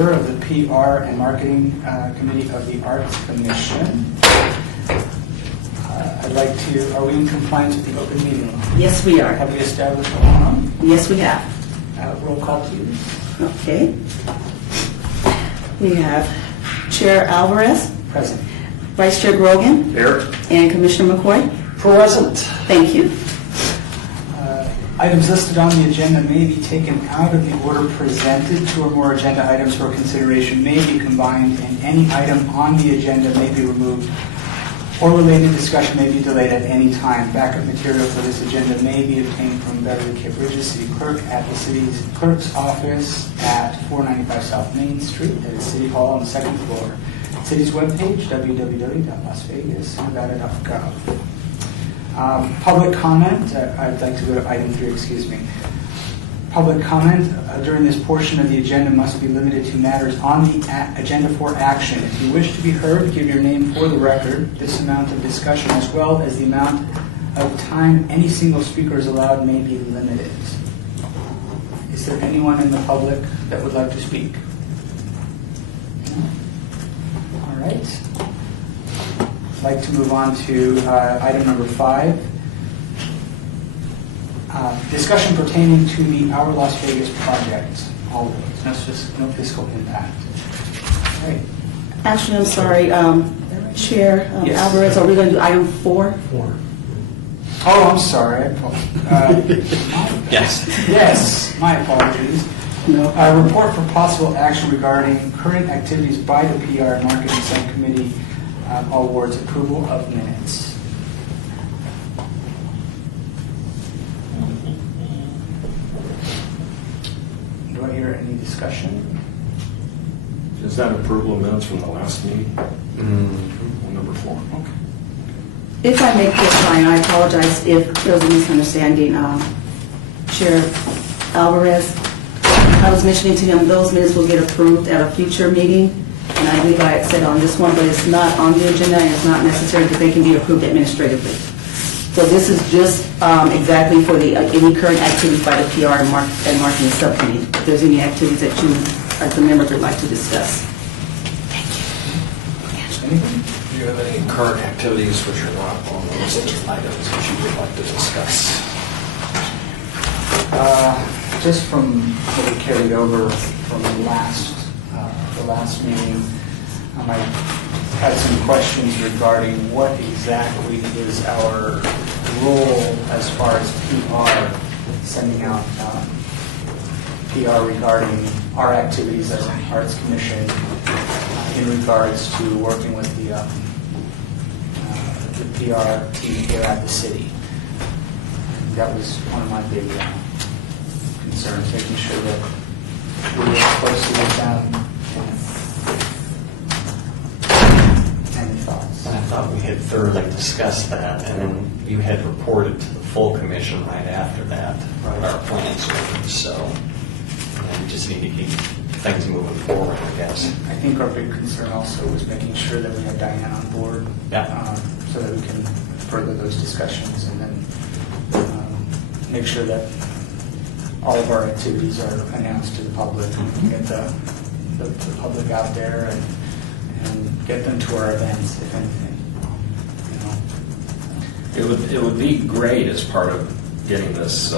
order of the PR and Marketing Committee of the Arts Commission. I'd like to, are we in compliance with the open meeting law? Yes, we are. Have we established a quorum? Yes, we have. Roll call, please. Okay. We have Chair Alvarez, Present. Vice Chair Grogan, Here. and Commissioner McCoy. Present. Thank you. Items listed on the agenda may be taken out of the order presented. Two or more agenda items for consideration may be combined, and any item on the agenda may be removed, or related discussion may be delayed at any time. Backup material for this agenda may be obtained from Beverly K. Bridges, City Clerk, at the City's Clerk's Office at 495 South Main Street, at the City Hall on the second floor. City's webpage, www.lasvegasnevada.gov. Public comment, I'd like to go to item 3, excuse me. Public comment during this portion of the agenda must be limited to matters on the agenda for action. If you wish to be heard, give your name for the record. This amount of discussion, as well as the amount of time any single speaker is allowed, may be limited. Is there anyone in the public that would like to speak? All right. I'd like to move on to item number 5. Discussion pertaining to the Our Las Vegas project. Always. No fiscal impact. All right. Actually, I'm sorry, Chair Yes. Alvarez, are we going to do item 4? Oh, I'm sorry. Yes. Yes, my apologies. No. Report for possible action regarding current activities by the PR and Marketing Subcommittee. Awards approval of minutes. Do I hear any discussion? Is that approval of minutes from the last meeting? Number 4. Okay. If I make this fine, I apologize if there was a misunderstanding. Chair Alvarez, I was mentioning to him those minutes will get approved at a future meeting. And I believe I had said on this one, but it's not on the agenda and it's not necessary because they can be approved administratively. So this is just exactly for the any current activities by the PR and Marketing Subcommittee. If there's any activities that you, as the members, would like to discuss. Anything? Do you have any current activities which are not on the list of items that you would like to discuss? Just from what we carried over from the last meeting, I had some questions regarding what exactly is our role as far as PR, sending out PR regarding our activities as an Arts Commission in regards to working with the PR team here at the city. That was one of my big concerns, making sure that we work closely with them. Any thoughts? I thought we had thoroughly discussed that, and then you had reported to the full commission right after that what our plans were. So we just need to keep things moving forward, I guess. I think our big concern also was making sure that we have Diane on board, so that we can further those discussions and then make sure that all of our activities are announced to the public and get the public out there and get them to our events, if anything. It would be great as part of getting this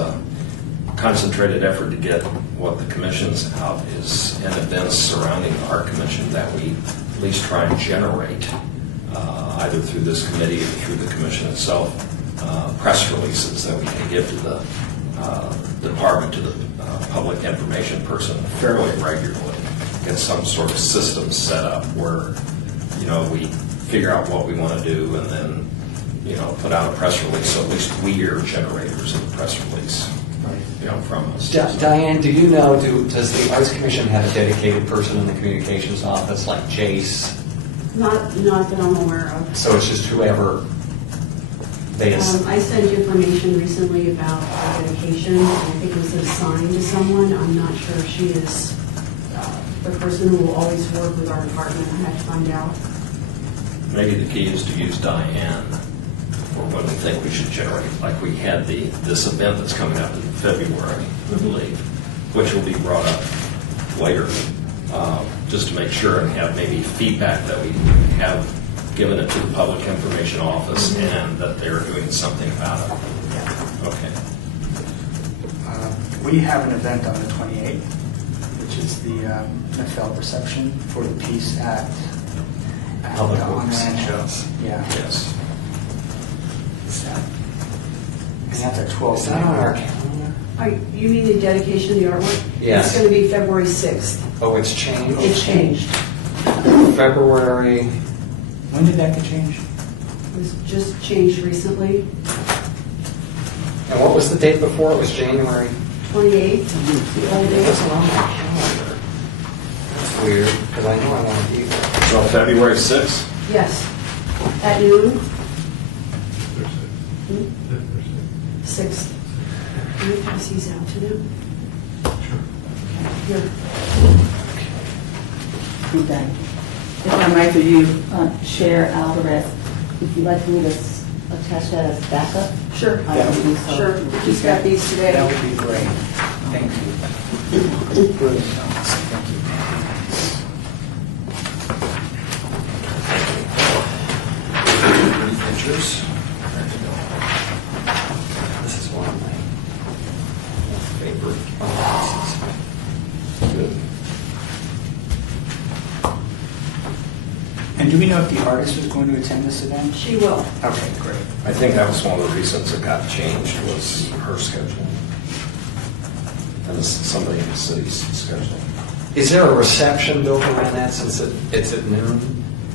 concentrated effort to get what the commission's out is and events surrounding our commission that we at least try and generate either through this committee or through the commission itself press releases that we can give to the department, to the public information person fairly regularly. Get some sort of system set up where we figure out what we want to do and then put out a press release, so at least we are generators of the press release from us. Diane, do you know, does the Arts Commission have a dedicated person in the communications office like Jace? Not that I'm aware of. So it's just whoever they I sent information recently about dedication. I think it was assigned to someone. I'm not sure if she is the person who will always work with our department. I had to find out. Maybe the key is to use Diane for when we think we should generate. Like we had this event that's coming up in February, I believe, which will be brought up later. just to make sure and have maybe feedback that we have given it to the Public Information Office and that they're doing something about it. Okay. We have an event on the 28th, which is the NFL reception for the Peace at Public on Works. Rancho. Yeah. Yes. Is that, And that's at 12. is that on our calendar? You mean the dedication of the artwork? Yes. It's going to be February 6th. Oh, it's changed? It's changed. February, When did that get changed? It was just changed recently, and what was the date before? It was January? 28th, the old That's date. not on my calendar. That's weird, because I know I want to be there. So February 6th? Yes, at noon, 6th. Can you pass these out to them? Here. Okay. If I might, for you, Chair Alvarez, if you'd like me to attach that as backup? Sure, I will do so. sure. Just got these today. That would be great. Thank you. Brilliant. Thank you. Pictures? This is one of my favorite places. Good. And do we know if the artist was going to attend this event? She will. Okay, great. I think that was one of the reasons it got changed was her schedule. And somebody in the city's schedule. Is there a reception built around that since it's at noon?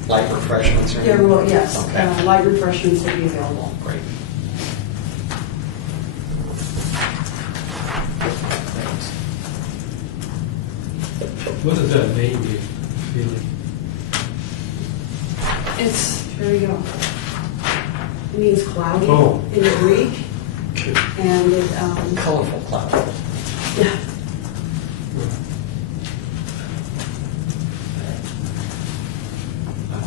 Light refreshments or anything? There will, yes. Okay. Light refreshments will be available. Great. What does that name mean, feeling? There you go. It means cloudy Oh. in the Greek, and it, Colorful cloud. yeah.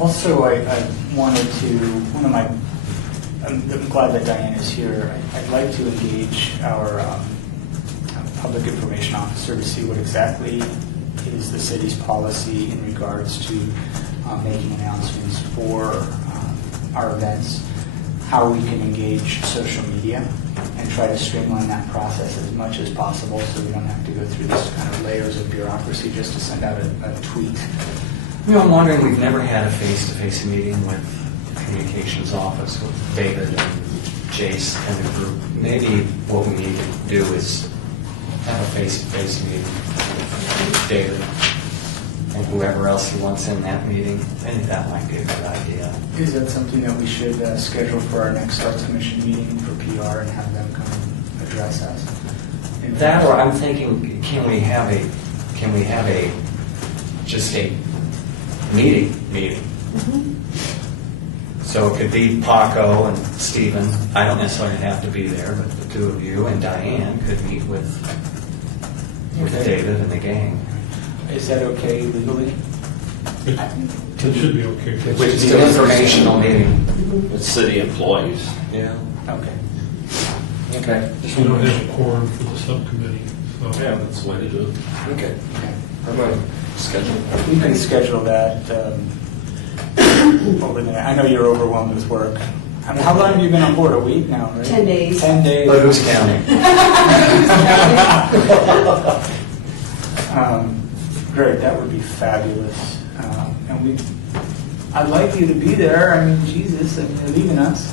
Also, I wanted to, I'm glad that Diane is here. I'd like to engage our public information officer to see what exactly is the city's policy in regards to making announcements for our events, how we can engage social media, and try to streamline that process as much as possible so we don't have to go through this kind of layers of bureaucracy just to send out a tweet. You know, I'm wondering, we've never had a face-to-face meeting with the communications office with David and Jace and the group. Maybe what we need to do is have a face-to-face meeting with David and whoever else he wants in that meeting. I think that might be a good idea. Is that something that we should schedule for our next Arts Commission meeting for PR and have them come and address us? That, or I'm thinking, can we have just a meeting? So it could be Paco and Stephen. I don't necessarily have to be there, but the two of you and Diane could meet with Okay. David and the gang. Is that okay legally? It should be okay. Which is an informational meeting. With city employees. Yeah. Okay. Okay. We don't have a quorum for the subcommittee, so. Yeah, that's the way to do it. Okay. Okay. I'm going to schedule. We can schedule that over the, I know you're overwhelmed with work. I mean, how long have you been on board? A week now, right? 10 days. 10 days. But who's counting? Great, that would be fabulous. And I'd like you to be there. I mean, Jesus, I mean, you're leaving us.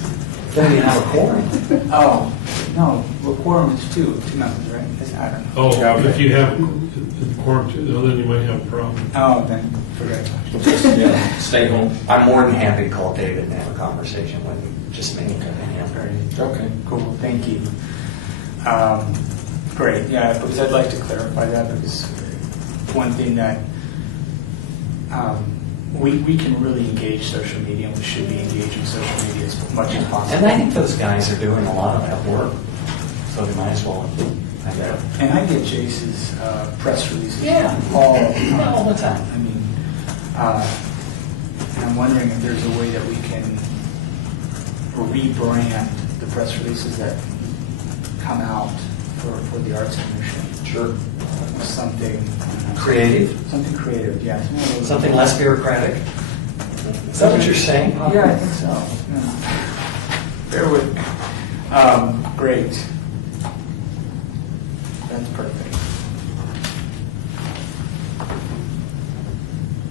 Then we have a quorum. Oh, no, well, quorum is two members, right? I don't know. Oh, if you have the quorum, then you might have a problem. Oh, then forget it. Yeah, stay home. I'm more than happy to call David and have a conversation with him. Just me and him. Okay. Cool, thank you. Great, yeah, because I'd like to clarify that, because one thing that we can really engage social media, and we should be engaging social media as much as possible. And I think those guys are doing a lot of that work, so they might as well. And I get Jace's press releases Yeah. all the time. I mean, and I'm wondering if there's a way that we can rebrand the press releases that come out for the Arts Commission. Sure. something. Creative? Something creative, yes. Something less bureaucratic? Is that what you're saying? Yeah, I think so. Yeah. Bear with me. Great. That's perfect.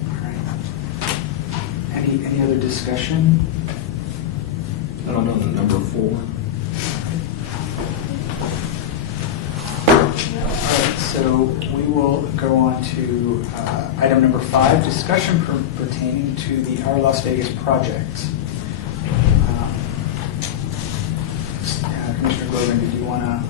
All right. Any other discussion? I don't know, the number 4. All right, so we will go on to item number 5, discussion pertaining to the Our Las Vegas project. Commissioner Grogan, did you want to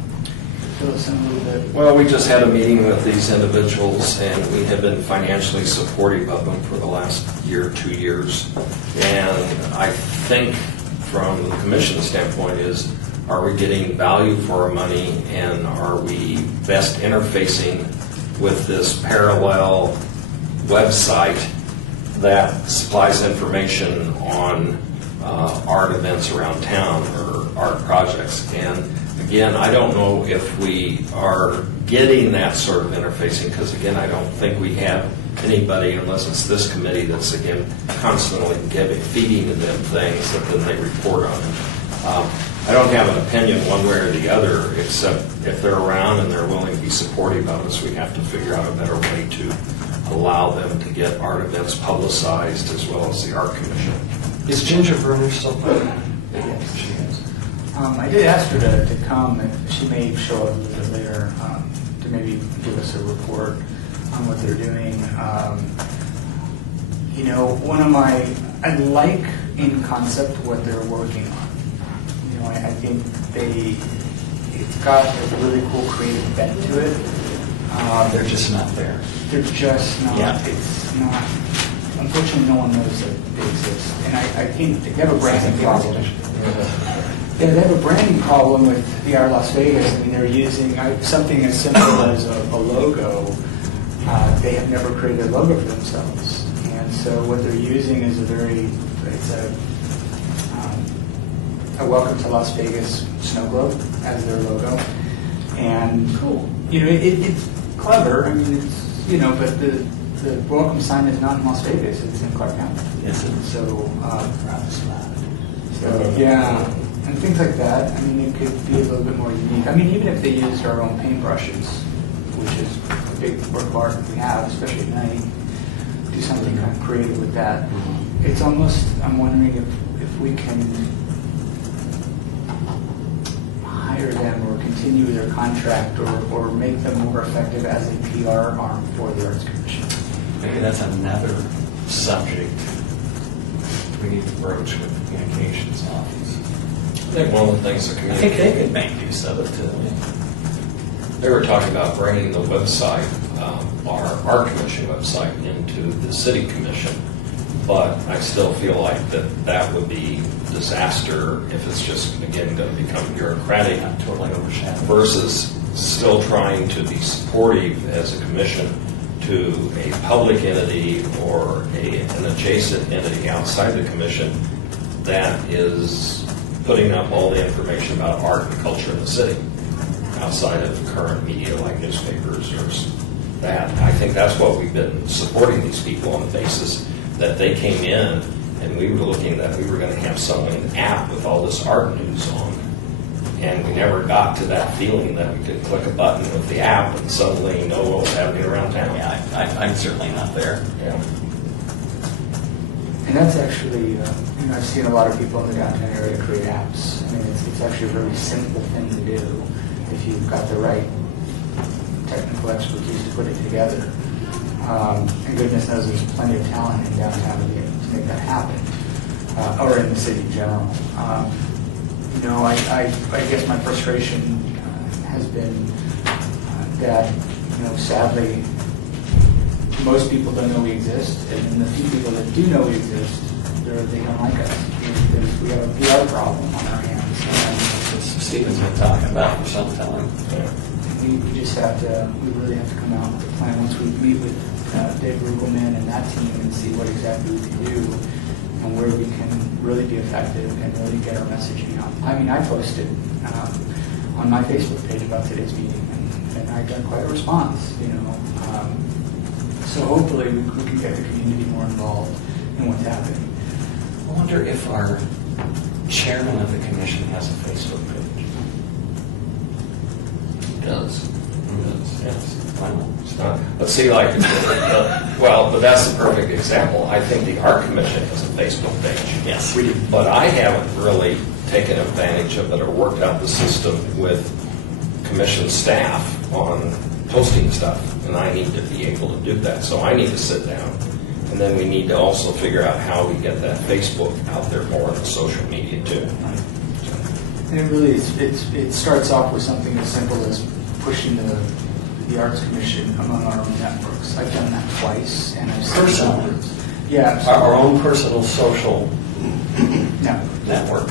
fill us in a little bit? Well, we just had a meeting with these individuals, and we have been financially supportive of them for the last year, 2 years. And I think from the commission standpoint is, are we getting value for our money, and are we best interfacing with this parallel website that supplies information on art events around town or art projects? And again, I don't know if we are getting that sort of interfacing, because again, I don't think we have anybody, unless it's this committee, that's again constantly feeding them things that then they report on. I don't have an opinion one way or the other, except if they're around and they're willing to be supportive of us, we have to figure out a better way to allow them to get art events publicized, as well as the Art Commission. Is Ginger Bruner still there? Yes, she is. I did ask her to come, and she may show up a little bit later to maybe give us a report on what they're doing. I like in concept what they're working on. I think it's got a really cool creative bent to it. They're just not there. They're just not. Yeah. It's not. Unfortunately, no one knows that they exist, and I think they have a branding problem. Yeah, they have a branding problem with the Art Las Vegas. I mean, they're using something as simple as a logo. They have never created a logo for themselves, and so what they're using is a Welcome to Las Vegas snow globe as their logo, and Cool. it's clever. I mean, it's but the welcome sign is not in Las Vegas; it's in Clark County. Yes, it is. So yeah, and things like that. I mean, it could be a little bit more unique. I mean, even if they used our own paintbrushes, which is a big work of art we have, especially at night, do something kind of creative with that. It's almost, I'm wondering if we can hire them or continue their contract or make them more effective as a PR arm for the Arts Commission. Maybe that's another subject we need to broach with the communications office. I think one of the things the I think they community, could make use of it too. they were talking about bringing the website, our Art Commission website, into the City Commission, but I still feel like that would be disaster if it's just, again, going to become bureaucratic Not totally overshadowed. versus still trying to be supportive as a commission to a public entity or an adjacent entity outside the commission that is putting up all the information about art and culture in the city outside of current media like newspapers or that. I think that's what we've been supporting these people on the basis that they came in and we were looking that we were going to have some app with all this art news on. And we never got to that feeling that we could click a button with the app and suddenly know what was happening around town. Yeah, I'm certainly not there. Yeah. And that's actually, I've seen a lot of people in the downtown area create apps. I mean, it's actually a very simple thing to do if you've got the right technical expertise to put it together. And goodness knows there's plenty of talent in downtown to make that happen, or in the city in general. I guess my frustration has been that, sadly, most people don't know we exist, and then the few people that do know we exist, they don't like us. Because we have a PR problem on our hands. As Stephen's been talking about for some time. And we just have to, we really have to come out with a plan once we meet with Dave Rugelman and that team and see what exactly we can do and where we can really be effective and really get our messaging out. I mean, I posted on my Facebook page about today's meeting, and I I got quite a response, you know. So hopefully we can get the community more involved in what's happening. I wonder if our chairman of the commission has a Facebook page. Does. Yes. Well, But see, like, well, but that's the perfect example. I think the art commission has a Facebook page. yes. But I haven't really taken advantage of it or worked out the system with commission staff on posting stuff, and I need to be able to do that. So I need to sit down, and then we need to also figure out how we get that Facebook out there more on the social media too. And it really is, it starts off with something as simple as pushing the Arts Commission among our own networks. I've done that twice, and I've seen Personally? numbers. Yeah, Our own personal social network, network,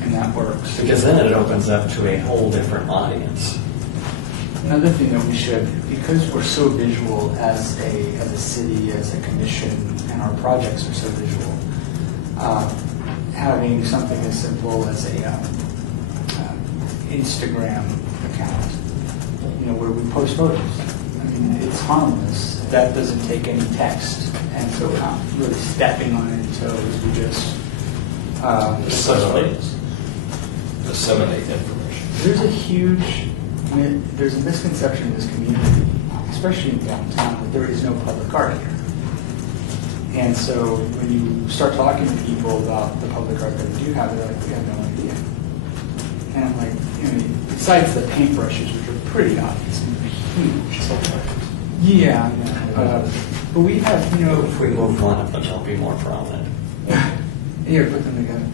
and that works. because then it opens up to a whole different audience. Another thing that we should, because we're so visual as a city, as a commission, and our projects are so visual, having something as simple as a Instagram account, you know, where we post photos. I mean, it's harmless. That doesn't take any text, and so we're not really stepping on any toes. We just post photos. Disseminate information. There's a misconception in this community, especially in downtown, that there is no public art here. And so when you start talking to people about the public art that we do have, they're like, we have no idea. And I'm like, you know, besides the paintbrushes, which are pretty obvious and huge. Yeah, I know. But we have, you know, If we move one of them, they'll be more prominent. Here, put them together.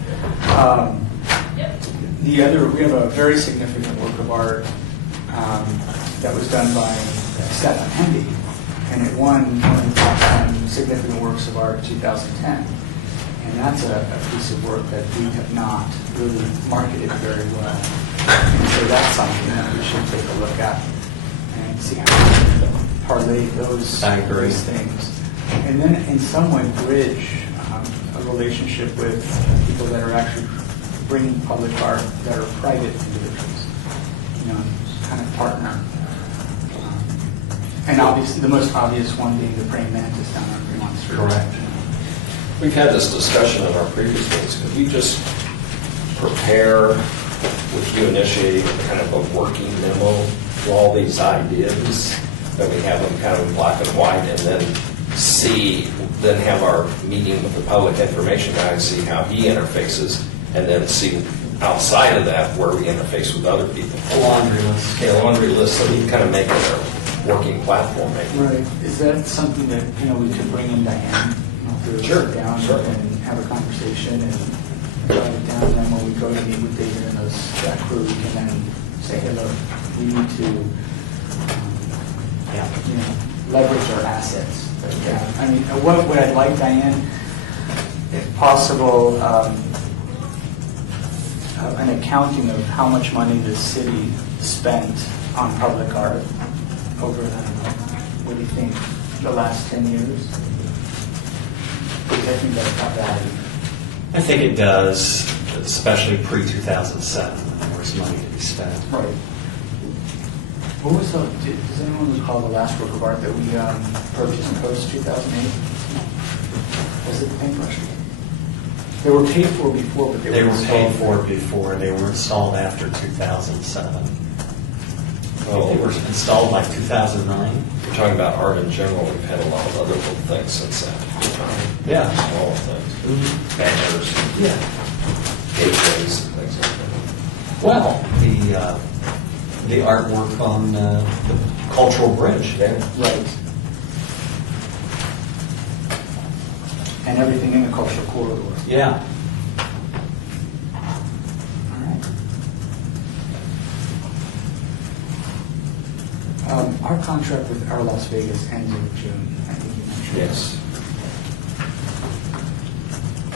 We have a very significant work of art that was done by Stefan Hendy, and it won one of the top 10 significant works of art 2010. And that's a piece of work that we have not really marketed very well. And so that's something that we should take a look at and see how we can parlay those I agree. things. And then in some way bridge a relationship with people that are actually bringing public art that are private individuals, you know, kind of partner. And obviously, the most obvious one being the praying mantis down on Fremont Street. Correct. We've had this discussion in our previous meetings. Could we just prepare with you initiating kind of a working memo to all these ideas that we have them kind of in black and white, and then have our meeting with the public information guy and see how he interfaces, and then see outside of that where we interface with other people. A laundry list. Okay, a laundry list, so you kind of make it a working platform, maybe. Right. Is that something that, you know, we could bring in Diane? You know, to Sure, sit down sure. and have a conversation and write it down, and then when we go to meet with David and that crew, we can then say, hey, look, we need to, you know, leverage our assets that we have. I mean, what I'd like, Diane, if possible, an accounting of how much money the city spent on public art over, I don't know, what do you think, the last 10 years? Because I think that's not bad. I think it does, especially pre-2007, when there was money to be spent. Right. What was does anyone recall the last work of art that we purchased post-2008? Was it the paintbrush? They were paid for before, but They were paid for before, they were installed after 2007. Oh. They were installed like 2009. We're talking about art in general. We've had a lot of other little things since that. Yeah. Small things. Banners, Yeah. gateways, and things like that. Well, the artwork on the Cultural Bridge. Yeah. Right. And everything in the cultural corridor. Yeah. All right. Our contract with our Las Vegas ends in June, I think you mentioned. Yes.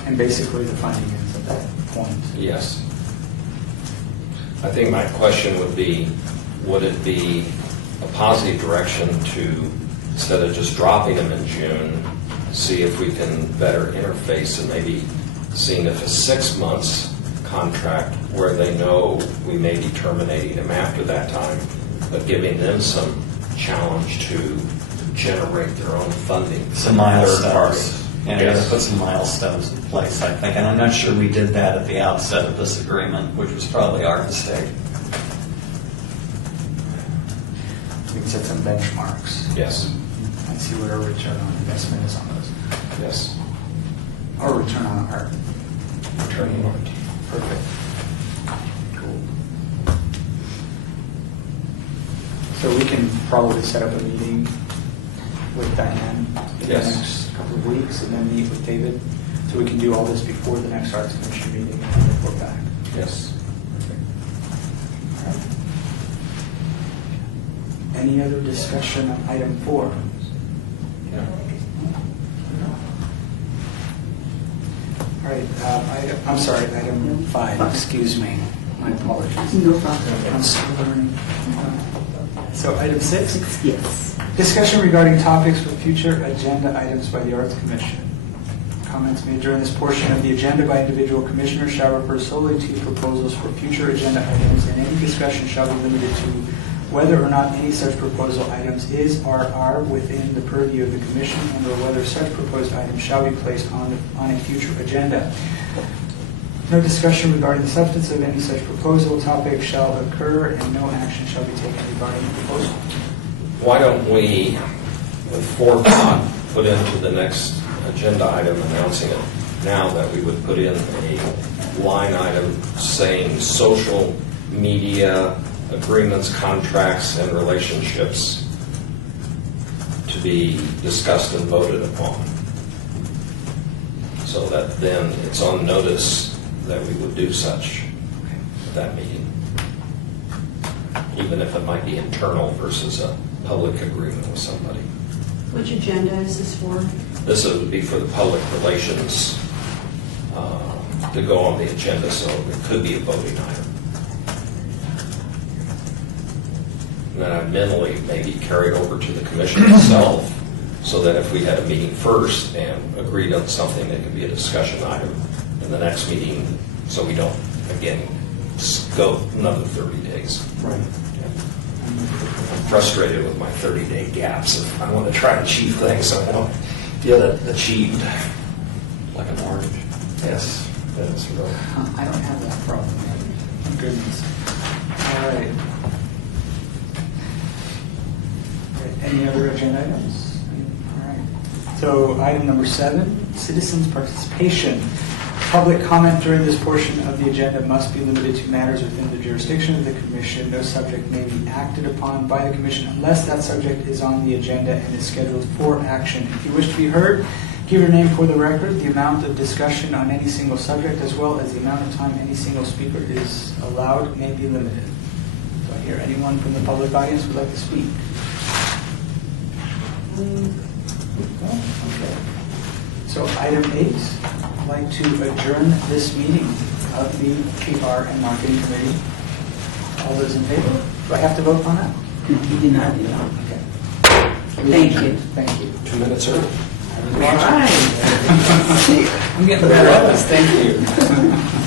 And basically the funding ends at that point. Yes. I think my question would be, would it be a positive direction to, instead of just dropping them in June, see if we can better interface and maybe seeing if a 6 months contract where they know we may be terminating them after that time, but giving them some challenge to generate their own funding. Some Third milestones. party. And we got to Yes. put some milestones in place, I think. And I'm not sure we did that at the outset of this agreement, which was probably our mistake. We can set some benchmarks. Yes, And see what our return on investment is on those. yes. Or return on our, Returning on. perfect. Cool. So we can probably set up a meeting with Diane in the Yes. next couple of weeks and then meet with David. So we can do all this before the next Arts Commission meeting and then report back. Yes. All right. Any other discussion on item 4? All right, I'm sorry, item 5, excuse me. My apologies. No problem. I'm still learning. So item 6, Yes. discussion regarding topics for future agenda items by the Arts Commission. Comments made during this portion of the agenda by individual commissioners shall refer solely to proposals for future agenda items, and any discussion shall be limited to whether or not any such proposal items is or are within the purview of the commission, and or whether such proposed items shall be placed on a future agenda. No discussion regarding the substance of any such proposal topic shall occur, and no action shall be taken regarding the proposal. Why don't we, with 4 put into the next agenda item announcing it now, that we would put in a line item saying social media agreements, contracts, and relationships to be discussed and voted upon. So that then it's on notice that we would do such at that meeting. Even if it might be internal versus a public agreement with somebody. Which agenda is this for? This would be for the public relations to go on the agenda, so it could be a voting item. And then I'd mentally maybe carry it over to the commission itself, so that if we had a meeting first and agreed on something, it could be a discussion item in the next meeting, so we don't, again, go another 30 days. Right. I'm frustrated with my 30-day gaps. If I want to try to achieve things, so I don't get it achieved. Like an orange. Yes, that's really. I don't have that problem. Thank goodness. All right. Any other agenda items? All right. So item number 7, citizens' participation. Public comment during this portion of the agenda must be limited to matters within the jurisdiction of the commission. No subject may be acted upon by the commission unless that subject is on the agenda and is scheduled for action. If you wish to be heard, give your name for the record. The amount of discussion on any single subject, as well as the amount of time any single speaker is allowed, may be limited. Do I hear anyone from the public audience who would like to speak? No? Okay. So item 8, I'd like to adjourn this meeting of the PR and Marketing Committee. All those in favor? Do I have to vote on that? You did not do that. Okay. Thank you. Thank you. 2 minutes early. All right. I'm getting better at this, thank you.